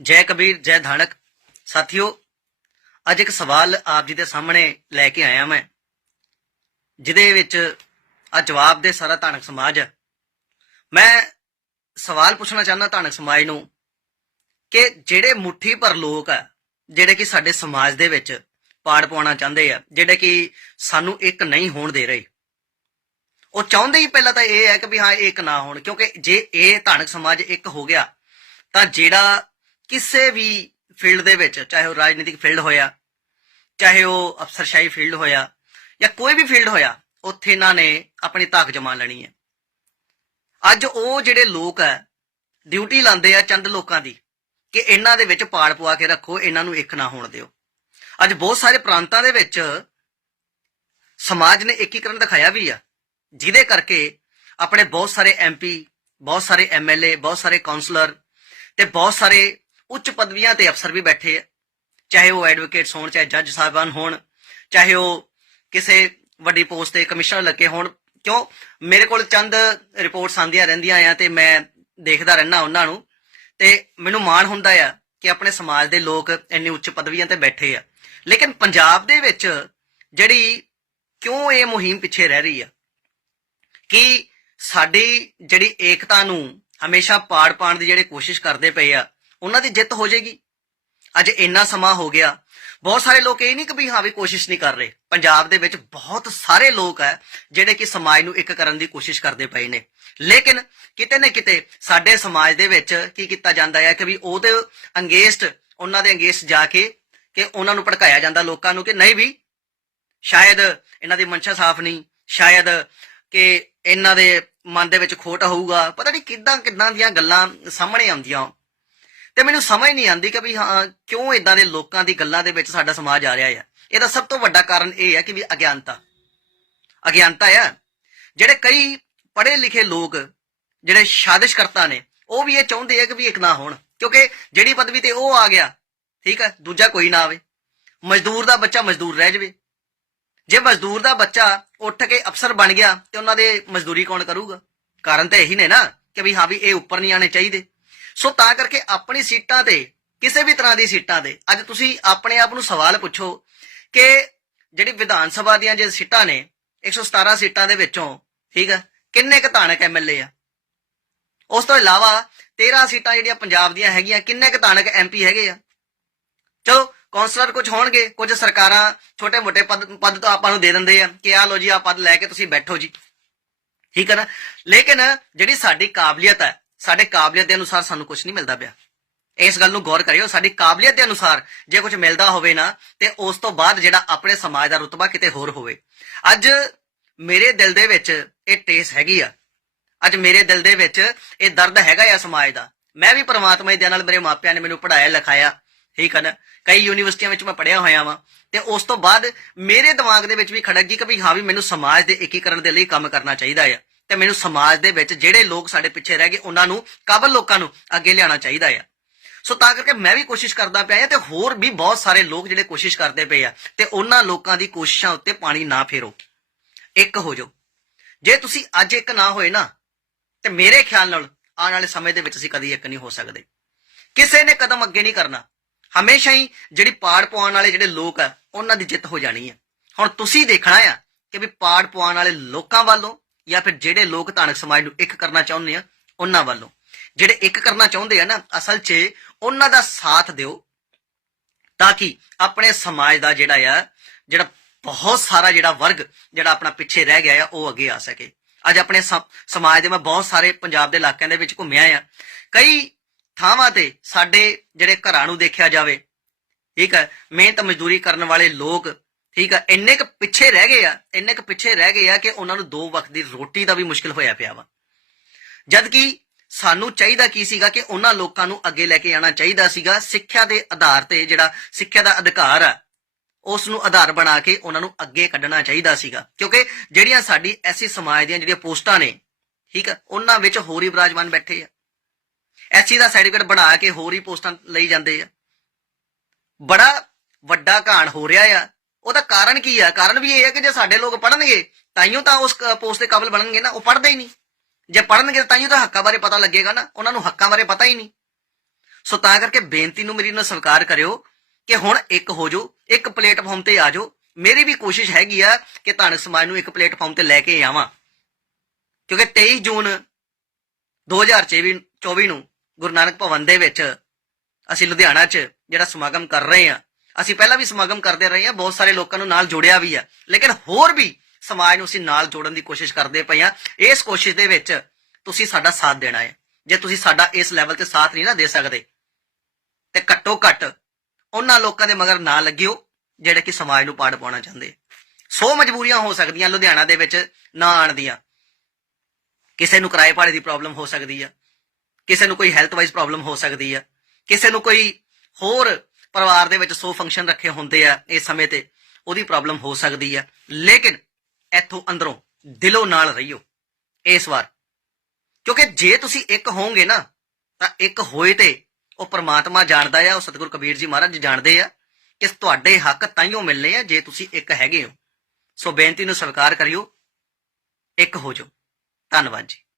ਜੈ ਕਬੀਰ, ਜੈ ਧਾਨਕ। ਸਾਥੀਓ, ਅੱਜ ਇੱਕ ਸਵਾਲ ਆਪ ਜੀ ਦੇ ਸਾਹਮਣੇ ਲੈ ਕੇ ਆਇਆ ਮੈਂ, ਜਿਹਦੇ ਵਿੱਚ ਆ ਜਵਾਬ ਦੇ ਸਾਰਾ ਧਾਨਕ ਸਮਾਜ ਹੈ। ਮੈਂ ਸਵਾਲ ਪੁੱਛਣਾ ਚਾਹੁੰਦਾ ਧਾਨਕ ਸਮਾਜ ਨੂੰ ਕਿ ਜਿਹੜੇ ਮੁੱਠੀ ਭਰ ਲੋਕ ਆ, ਜਿਹੜੇ ਕਿ ਸਾਡੇ ਸਮਾਜ ਦੇ ਵਿੱਚ ਪਾੜ ਪਾਉਣਾ ਚਾਹੁੰਦੇ ਆ, ਜਿਹੜੇ ਕਿ ਸਾਨੂੰ ਇੱਕ ਨਹੀਂ ਹੋਣ ਦੇ ਰਹੇ, ਉਹ ਚਾਹੁੰਦੇ ਹੀ ਪਹਿਲਾਂ ਤਾਂ ਇਹ ਹੈ ਕਿ ਵੀ ਹਾਂ, ਇਹ ਇੱਕ ਨਾ ਹੋਣ, ਕਿਉਂਕਿ ਜੇ ਇਹ ਧਾਨਕ ਸਮਾਜ ਇੱਕ ਹੋ ਗਿਆ, ਤਾਂ ਜਿਹੜਾ ਕਿਸੇ ਵੀ ਫੀਲਡ ਦੇ ਵਿੱਚ, ਚਾਹੇ ਉਹ ਰਾਜਨੀਤਿਕ ਫੀਲਡ ਹੋਇਆ, ਚਾਹੇ ਉਹ ਅਫਸਰਸ਼ਾਹੀ ਫੀਲਡ ਹੋਇਆ ਜਾਂ ਕੋਈ ਵੀ ਫੀਲਡ ਹੋਇਆ, ਉੱਥੇ ਇਹਨਾਂ ਨੇ ਆਪਣੀ ਤਾਕ ਜਮਾ ਲੈਣੀ ਹੈ। ਅੱਜ ਉਹ ਜਿਹੜੇ ਲੋਕ ਹੈ, ਡਿਊਟੀ ਲਾਉਂਦੇ ਆ ਚੰਦ ਲੋਕਾਂ ਦੀ, ਕਿ ਇਹਨਾਂ ਦੇ ਵਿੱਚ ਪਾੜ ਪਵਾ ਕੇ ਰੱਖੋ, ਇਹਨਾਂ ਨੂੰ ਇੱਕ ਨਾ ਹੋਣ ਦਿਓ। ਅੱਜ ਬਹੁਤ ਸਾਰੇ ਪ੍ਰਾਂਤਾਂ ਦੇ ਵਿੱਚ ਸਮਾਜ ਨੇ ਏਕੀਕਰਨ ਦਿਖਾਇਆ ਵੀ ਆ, ਜਿਹਦੇ ਕਰਕੇ ਆਪਣੇ ਬਹੁਤ ਸਾਰੇ ਐਮਪੀ ਬਹੁਤ ਸਾਰੇ ਐਮਐਲਏ ਬਹੁਤ ਸਾਰੇ ਕਾਉਂਸਲਰ ਤੇ ਬਹੁਤ ਸਾਰੇ ਉੱਚ ਪਦਵੀਆਂ ਤੇ ਅਫਸਰ ਵੀ ਬੈਠੇ ਆ। ਚਾਹੇ ਉਹ ਐਡਵੋਕੇਟਸ ਹੋਣ, ਚਾਹੇ ਜੱਜ ਸਾਹਿਬਾਨ ਹੋਣ, ਚਾਹੇ ਉਹ ਕਿਸੇ ਵੱਡੀ ਪੋਸਟ ਤੇ ਕਮਿਸ਼ਨਰ ਲੱਗੇ ਹੋਣ। ਕਿਉਂ? ਮੇਰੇ ਕੋਲ ਚੰਦ ਰਿਪੋਰਟਸ ਆਉਂਦੀਆਂ ਰਹਿੰਦੀਆਂ ਆ ਤੇ ਮੈਂ ਦੇਖਦਾ ਰਹਿਣਾ ਉਹਨਾਂ ਨੂੰ। ਤੇ ਮੈਨੂੰ ਮਾਣ ਹੁੰਦਾ ਆ ਕਿ ਆਪਣੇ ਸਮਾਜ ਦੇ ਲੋਕ ਇੰਨੀ ਉੱਚ ਪਦਵੀਆਂ ਤੇ ਬੈਠੇ ਆ। ਲੇਕਿਨ ਪੰਜਾਬ ਦੇ ਵਿੱਚ ਜਿਹੜੀ ਕਿਉਂ ਇਹ ਮੁਹਿੰਮ ਪਿੱਛੇ ਰਹਿ ਰਹੀ ਆ? ਕਿ ਸਾਡੀ ਜਿਹੜੀ ਏਕਤਾ ਨੂੰ ਹਮੇਸ਼ਾ ਪਾੜ ਪਾਣ ਦੀ ਜਿਹੜੇ ਕੋਸ਼ਿਸ਼ ਕਰਦੇ ਪਏ ਆ ਉਹਨਾਂ ਦੀ ਜਿੱਤ ਹੋ ਜਾਏਗੀ। ਅੱਜ ਇੰਨਾ ਸਮਾਂ ਹੋ ਗਿਆ। ਬਹੁਤ ਸਾਰੇ ਲੋਕ ਇਹ ਨਹੀਂ ਕਿ ਵੀ ਹਾਂ ਵੀ ਕੋਸ਼ਿਸ਼ ਨਹੀਂ ਕਰ ਰਹੇ। ਪੰਜਾਬ ਦੇ ਵਿੱਚ ਬਹੁਤ ਸਾਰੇ ਲੋਕ ਹੈ ਜਿਹੜੇ ਕਿ ਸਮਾਜ ਨੂੰ ਇੱਕ ਕਰਨ ਦੀ ਕੋਸ਼ਿਸ਼ ਕਰਦੇ ਪਏ ਨੇ। ਲੇਕਿਨ ਕਿਤੇ ਨਾ ਕਿਤੇ ਸਾਡੇ ਸਮਾਜ ਦੇ ਵਿੱਚ ਕੀ ਕੀਤਾ ਜਾਂਦਾ ਹੈ ਕਿ ਵੀ ਉਹਦੇ ਅੰਗੇਸਟ, ਉਹਨਾਂ ਦੇ ਅੰਗੇਸਟ ਜਾ ਕੇ ਕਿ ਉਹਨਾਂ ਨੂੰ ਭੜਕਾਇਆ ਜਾਂਦਾ ਲੋਕਾਂ ਨੂੰ ਕਿ ਨਹੀਂ ਵੀ, ਸ਼ਾਇਦ ਇਹਨਾਂ ਦੀ ਮਨਸ਼ਾ ਸਾਫ਼ ਨਹੀਂ, ਸ਼ਾਇਦ ਕਿ ਇਹਨਾਂ ਦੇ ਮਨ ਦੇ ਵਿੱਚ ਖੋਟ ਹੋਊਗਾ। ਪਤਾ ਨਹੀਂ ਕਿੱਦਾਂ ਕਿੱਦਾਂ ਦੀਆਂ ਗੱਲਾਂ ਸਾਹਮਣੇ ਆਉਂਦੀਆਂ। ਤੇ ਮੈਨੂੰ ਸਮਝ ਨਹੀਂ ਆਉਂਦੀ ਕਿ ਵੀ ਹਾਂ, ਕਿਉਂ ਇਦਾਂ ਦੇ ਲੋਕਾਂ ਦੀ ਗੱਲਾਂ ਦੇ ਵਿੱਚ ਸਾਡਾ ਸਮਾਜ ਆ ਰਿਹਾ ਹੈ ਇਹਦਾ ਸਭ ਤੋਂ ਵੱਡਾ ਕਾਰਨ ਇਹ ਹੈ ਕਿ ਵੀ ਅਗਿਆਨਤਾ। ਅਗਿਆਨਤਾ ਹੈ ਜਿਹੜੇ ਕਈ ਪੜ੍ਹੇ ਲਿਖੇ ਲੋਕ, ਜਿਹੜੇ ਸਾਜ਼ਿਸ਼ਕਰਤਾ ਨੇ, ਉਹ ਵੀ ਇਹ ਚਾਹੁੰਦੇ ਆ ਕਿ ਵੀ ਇੱਕ ਨਾ ਹੋਣ। ਕਿਉਂਕਿ ਜਿਹੜੀ ਪਦਵੀ ਤੇ ਉਹ ਆ ਗਿਆ, ਠੀਕ ਹੈ ਦੂਜਾ ਕੋਈ ਨਾ ਆਵੇ। ਮਜ਼ਦੂਰ ਦਾ ਬੱਚਾ ਮਜ਼ਦੂਰ ਰਹਿ ਜਾਵੇ। ਜੇ ਮਜ਼ਦੂਰ ਦਾ ਬੱਚਾ ਉੱਠ ਕੇ ਅਫਸਰ ਬਣ ਗਿਆ, ਤੇ ਉਹਨਾਂ ਦੇ ਮਜ਼ਦੂਰੀ ਕੌਣ ਕਰੂਗਾ? ਕਾਰਨ ਤਾਂ ਇਹੀ ਨੇ ਨਾ, ਕਿ ਵੀ ਹਾਂ, ਵੀ ਇਹ ਉੱਪਰ ਨਹੀਂ ਆਣੇ ਚਾਹੀਦੇ। ਸੋ ਤਾਂ ਕਰਕੇ ਆਪਣੀ ਸੀਟਾਂ ਤੇ, ਕਿਸੇ ਵੀ ਤਰ੍ਹਾਂ ਦੀ ਸੀਟਾਂ ਤੇ, ਅੱਜ ਤੁਸੀਂ ਆਪਣੇ ਆਪ ਨੂੰ ਸਵਾਲ ਪੁੱਛੋ ਕਿ ਜਿਹੜੀ ਵਿਧਾਨ ਸਭਾ ਦੀਆਂ ਜੇ ਸੀਟਾਂ ਨੇ 117 ਸੀਟਾਂ ਦੇ ਵਿੱਚੋਂ, ਠੀਕ ਆ, ਕਿੰਨੇ ਕੁ ਧਾਨਕ ਐਮਐਲਏ ਆ? ਉਸ ਤੋਂ ਇਲਾਵਾ 13 ਸੀਟਾਂ ਜਿਹੜੀਆਂ ਪੰਜਾਬ ਦੀਆਂ ਹੈਗੀਆਂ, ਕਿੰਨੇ ਕੁ ਧਾਨਕ ਐਮਪੀ ਹੈਗੇ ਆ? ਚਲੋ, ਕੌਂਸਲਰ ਕੁਝ ਹੋਣਗੇ, ਕੁਝ ਸਰਕਾਰਾਂ ਛੋਟੇ ਮੋਟੇ ਪਦ ਪਦ ਤਾਂ ਆਪਾਂ ਨੂੰ ਦੇ ਦਿੰਦੇ ਆ ਕਿ ਆ ਲੋ ਜੀ ਆ ਪਦ ਲੈ ਕੇ ਤੁਸੀਂ ਬੈਠੋ ਜੀ। ਠੀਕ ਹੈ ਨਾ? ਲੇਕਿਨ ਜਿਹੜੀ ਸਾਡੀ ਕਾਬਲੀਅਤ ਹੈ ਸਾਡੇ ਕਾਬਲੀਅਤ ਦੇ ਅਨੁਸਾਰ ਸਾਨੂੰ ਕੁਝ ਨਹੀਂ ਮਿਲਦਾ ਪਿਆ। ਇਸ ਗੱਲ ਨੂੰ ਗੌਰ ਕਰਿਓ, ਸਾਡੀ ਕਾਬਲੀਅਤ ਦੇ ਅਨੁਸਾਰ ਜੇ ਕੁਝ ਮਿਲਦਾ ਹੋਵੇ ਨਾ, ਤੇ ਉਸ ਤੋਂ ਬਾਅਦ ਜਿਹੜਾ ਆਪਣੇ ਸਮਾਜ ਦਾ ਰੁਤਬਾ ਕਿਤੇ ਹੋਰ ਹੋਵੇ। ਅੱਜ ਮੇਰੇ ਦਿਲ ਦੇ ਵਿੱਚ ਇਹ ਟੇਸ ਹੈਗੀ ਆ। ਅੱਜ ਮੇਰੇ ਦਿਲ ਦੇ ਵਿੱਚ ਇਹ ਦਰਦ ਹੈਗਾ ਆ ਸਮਾਜ ਦਾ। ਮੈਂ ਵੀ ਪਰਮਾਤਮਾ ਦੇ ਨਾਲ ਮੇਰੇ ਮਾਪਿਆਂ ਨੇ ਮੈਨੂੰ ਪੜਾਇਆ ਲਿਖਾਇਆ, ਠੀਕ ਹੈ ਨਾ? ਕਈ ਯੂਨੀਵਰਸਿਟੀਆਂ ਵਿੱਚ ਮੈਂ ਪੜਿਆ ਹੋਇਆ ਵਾਂ। ਤੇ ਉਸ ਤੋਂ ਬਾਅਦ ਮੇਰੇ ਦਿਮਾਗ ਦੇ ਵਿੱਚ ਵੀ ਖੜਕ ਗਈ ਕਿ ਵੀ ਹਾਂ ਵੀ ਮੈਨੂੰ ਸਮਾਜ ਦੇ ਏਕੀਕਰਨ ਦੇ ਲਈ ਕੰਮ ਕਰਨਾ ਚਾਹੀਦਾ ਆ। ਤੇ ਮੈਨੂੰ ਸਮਾਜ ਦੇ ਵਿੱਚ ਜਿਹੜੇ ਲੋਕ ਸਾਡੇ ਪਿੱਛੇ ਰਹਿ ਗਏ, ਉਹਨਾਂ ਨੂੰ, ਕਾਬਲ ਲੋਕਾਂ ਨੂੰ ਅੱਗੇ ਲਿਆਉਣਾ ਚਾਹੀਦਾ ਆ। ਸੋ ਤਾਂ ਕਰਕੇ ਮੈਂ ਵੀ ਕੋਸ਼ਿਸ਼ ਕਰਦਾ ਪਿਆ ਆ ਤੇ ਹੋਰ ਵੀ ਬਹੁਤ ਸਾਰੇ ਲੋਕ ਜਿਹੜੇ ਕੋਸ਼ਿਸ਼ ਕਰਦੇ ਪਏ ਆ ਤੇ ਉਹਨਾਂ ਲੋਕਾਂ ਦੀ ਕੋਸ਼ਿਸ਼ਾਂ ਉੱਤੇ ਪਾਣੀ ਨਾ ਫੇਰੋ। ਇੱਕ ਹੋ ਜਾਓ। ਜੇ ਤੁਸੀਂ ਅੱਜ ਇੱਕ ਨਾ ਹੋਏ ਨਾ, ਤੇ ਮੇਰੇ ਖਿਆਲ ਨਾਲ ਆਉਣ ਵਾਲੇ ਸਮੇਂ ਦੇ ਵਿੱਚ ਅਸੀਂ ਕਦੀ ਇੱਕ ਨਹੀਂ ਹੋ ਸਕਦੇ। ਕਿਸੇ ਨੇ ਕਦਮ ਅੱਗੇ ਨਹੀਂ ਕਰਨਾ। ਹਮੇਸ਼ਾ ਹੀ ਜਿਹੜੀ ਪਾੜ ਪਵਾਉਣ ਵਾਲੇ ਜਿਹੜੇ ਲੋਕ ਆ, ਉਹਨਾਂ ਦੀ ਜਿੱਤ ਹੋ ਜਾਣੀ ਹੈ ਹੁਣ ਤੁਸੀਂ ਦੇਖਣਾ ਆ ਕਿ ਵੀ ਪਾੜ ਪਵਾਉਣ ਵਾਲੇ ਲੋਕਾਂ ਵੱਲੋਂ ਜਾਂ ਫਿਰ ਜਿਹੜੇ ਲੋਕ ਧਾਨਕ ਸਮਾਜ ਨੂੰ ਇੱਕ ਕਰਨਾ ਚਾਹੁੰਦੇ ਆ, ਉਹਨਾਂ ਵੱਲੋਂ। ਜਿਹੜੇ ਇੱਕ ਕਰਨਾ ਚਾਹੁੰਦੇ ਆ ਨਾ, ਅਸਲ 'ਚ ਉਹਨਾਂ ਦਾ ਸਾਥ ਦਿਓ ਤਾਂ ਕਿ ਆਪਣੇ ਸਮਾਜ ਦਾ ਜਿਹੜਾ ਆ, ਜਿਹੜਾ ਬਹੁਤ ਸਾਰਾ ਜਿਹੜਾ ਵਰਗ, ਜਿਹੜਾ ਆਪਣਾ ਪਿੱਛੇ ਰਹਿ ਗਿਆ ਆ, ਉਹ ਅੱਗੇ ਆ ਸਕੇ। ਅੱਜ ਆਪਣੇ ਸਮ- ਸਮਾਜ ਦੇ ਮੈਂ ਬਹੁਤ ਸਾਰੇ ਪੰਜਾਬ ਦੇ ਇਲਾਕਿਆਂ ਦੇ ਵਿੱਚ ਘੁੰਮਿਆ ਆ। ਕਈ ਥਾਵਾਂ ਤੇ ਸਾਡੇ ਜਿਹੜੇ ਘਰਾਂ ਨੂੰ ਦੇਖਿਆ ਜਾਵੇ, ਠੀਕ ਹੈ ਮਿਹਨਤ ਮਜ਼ਦੂਰੀ ਕਰਨ ਵਾਲੇ ਲੋਕ ਠੀਕ ਆ, ਇੰਨੇ ਕੁ ਪਿੱਛੇ ਰਹਿ ਗਏ ਆ, ਇੰਨੇ ਕੁ ਪਿੱਛੇ ਰਹਿ ਗਏ ਆ ਕਿ ਉਹਨਾਂ ਨੂੰ ਦੋ ਵਕਤ ਦੀ ਰੋਟੀ ਦਾ ਵੀ ਮੁਸ਼ਕਲ ਹੋਇਆ ਪਿਆ ਵਾ। ਜਦ ਕਿ ਸਾਨੂੰ ਚਾਹੀਦਾ ਕੀ ਸੀਗਾ ਕਿ ਉਹਨਾਂ ਲੋਕਾਂ ਨੂੰ ਅੱਗੇ ਲੈ ਕੇ ਆਉਣਾ ਚਾਹੀਦਾ ਸੀਗਾ, ਸਿੱਖਿਆ ਦੇ ਆਧਾਰ ਤੇ ਜਿਹੜਾ ਸਿੱਖਿਆ ਦਾ ਅਧਿਕਾਰ ਆ ਉਸ ਨੂੰ ਆਧਾਰ ਬਣਾ ਕੇ ਉਹਨਾਂ ਨੂੰ ਅੱਗੇ ਕੱਢਣਾ ਚਾਹੀਦਾ ਸੀਗਾ। ਕਿਉਂਕਿ ਜਿਹੜੀਆਂ ਸਾਡੀ ਐਸੀ ਸਮਾਜ ਦੀਆਂ ਜਿਹੜੀਆਂ ਪੋਸਟਾਂ ਨੇ, ਠੀਕ ਆ, ਉਹਨਾਂ ਵਿੱਚ ਹੋਰ ਹੀ ਵਿਰਾਜਮਾਨ ਬੈਠੇ ਆ। ਐਸੀ ਦਾ ਸਰਟੀਫਿਕੇਟ ਬਣਾ ਕੇ ਹੋਰ ਹੀ ਪੋਸਟਾਂ ਲਈ ਜਾਂਦੇ ਆ। ਬੜਾ ਵੱਡਾ ਘਾਣ ਹੋ ਰਿਹਾ ਆ ਉਹਦਾ ਕਾਰਨ ਕੀ ਆ? ਕਾਰਨ ਵੀ ਇਹ ਹੈ ਕਿ ਜੇ ਸਾਡੇ ਲੋਕ ਪੜਨਗੇ ਤਾਈਓ ਤਾਂ ਉਸ ਪੋਸਟ ਦੇ ਕਾਬਿਲ ਬਣਨਗੇ ਨਾ, ਉਹ ਪੜਦੇ ਹੀ ਨਹੀਂ। ਜੇ ਪੜਨਗੇ ਤਾਂ ਤਾਈਓ ਤਾਂ ਹੱਕਾਂ ਬਾਰੇ ਪਤਾ ਲੱਗੇਗਾ ਨਾ, ਉਹਨਾਂ ਨੂੰ ਹੱਕਾਂ ਬਾਰੇ ਪਤਾ ਹੀ ਨਹੀਂ। ਸੋ ਤਾਂ ਕਰਕੇ ਬੇਨਤੀ ਨੂੰ ਮੇਰੀ ਨੂੰ, ਸਵੀਕਾਰ ਕਰਿਓ ਕਿ ਹੁਣ ਇੱਕ ਹੋ ਜਾਓ, ਇੱਕ ਪਲੇਟਫਾਰਮ ਤੇ ਆ ਜਾਓ। ਮੇਰੀ ਵੀ ਕੋਸ਼ਿਸ਼ ਹੈਗੀ ਆ ਕਿ ਧਾਰਮਿਕ ਸਮਾਜ ਨੂੰ ਇੱਕ ਪਲੇਟਫਾਰਮ ਤੇ ਲੈ ਕੇ ਆਵਾਂ। ਕਿਉਂਕਿ 23 ਜੂਨ 2024 24 ਨੂੰ ਗੁਰੂ ਨਾਨਕ ਭਵਨ ਦੇ ਵਿੱਚ ਅਸੀਂ ਲੁਧਿਆਣਾ 'ਚ ਜਿਹੜਾ ਸਮਾਗਮ ਕਰ ਰਹੇ ਹਾਂ ਅਸੀਂ ਪਹਿਲਾਂ ਵੀ ਸਮਾਗਮ ਕਰਦੇ ਰਹੇ ਹਾਂ, ਬਹੁਤ ਸਾਰੇ ਲੋਕਾਂ ਨੂੰ ਨਾਲ ਜੋੜਿਆ ਵੀ ਹੈ ਲੇਕਿਨ ਹੋਰ ਵੀ ਸਮਾਜ ਨੂੰ ਅਸੀਂ ਨਾਲ ਜੋੜਨ ਦੀ ਕੋਸ਼ਿਸ਼ ਕਰਦੇ ਪਏ ਹਾਂ। ਇਸ ਕੋਸ਼ਿਸ਼ ਦੇ ਵਿੱਚ ਤੁਸੀਂ ਸਾਡਾ ਸਾਥ ਦੇਣਾ ਹੈ। ਜੇ ਤੁਸੀਂ ਸਾਡਾ ਇਸ ਲੈਵਲ ਤੇ ਸਾਥ ਨਹੀਂ ਨਾ ਦੇ ਸਕਦੇ, ਤੇ ਘੱਟੋ ਘੱਟ ਉਹਨਾਂ ਲੋਕਾਂ ਦੇ ਮਗਰ ਨਾ ਲੱਗਿਓ ਜਿਹੜੇ ਕਿ ਸਮਾਜ ਨੂੰ ਪਾੜ ਪਾਉਣਾ ਚਾਹੁੰਦੇ। ਸੋ ਮਜਬੂਰੀਆਂ ਹੋ ਸਕਦੀਆਂ ਲੁਧਿਆਣਾ ਦੇ ਵਿੱਚ ਨਾ ਆਣ ਦੀਆਂ। ਕਿਸੇ ਨੂੰ ਕਿਰਾਏ ਭਾੜੇ ਦੀ ਪ੍ਰੋਬਲਮ ਹੋ ਸਕਦੀ ਆ। ਕਿਸੇ ਨੂੰ ਕੋਈ ਹੈਲਥ ਵਾਈਜ਼ ਪ੍ਰੋਬਲਮ ਹੋ ਸਕਦੀ ਆ। ਕਿਸੇ ਨੂੰ ਕੋਈ ਹੋਰ ਪਰਿਵਾਰ ਦੇ ਵਿੱਚ ਸੋ ਫੰਕਸ਼ਨ ਰੱਖੇ ਹੁੰਦੇ ਆ ਇਸ ਸਮੇਂ ਤੇ, ਉਹਦੀ ਪ੍ਰੋਬਲਮ ਹੋ ਸਕਦੀ ਆ। ਲੇਕਿਨ ਇੱਥੋਂ ਅੰਦਰੋਂ ਦਿਲੋਂ ਨਾਲ ਰਹੀਓ ਇਸ ਵਾਰ। ਕਿਉਂਕਿ ਜੇ ਤੁਸੀਂ ਇੱਕ ਹੋਵੋਗੇ ਨਾ, ਤਾਂ ਇੱਕ ਹੋਏ ਤੇ ਉਹ ਪ੍ਰਮਾਤਮਾ ਜਾਣਦਾ ਆ, ਉਹ ਸਤਿਗੁਰ ਕਬੀਰ ਜੀ ਮਹਾਰਾਜ ਜਾਣਦੇ ਆ ਕਿ ਤੁਹਾਡੇ ਹੱਕ ਤਾਈਓ ਮਿਲਨੇ ਆ ਜੇ ਤੁਸੀਂ ਇੱਕ ਹੈਗੇ ਹੋ। ਸੋ ਬੇਨਤੀ ਨੂੰ ਸਵੀਕਾਰ ਕਰਿਓ, ਇੱਕ ਹੋ ਜਾਓ। ਧੰਨਵਾਦ ਜੀ।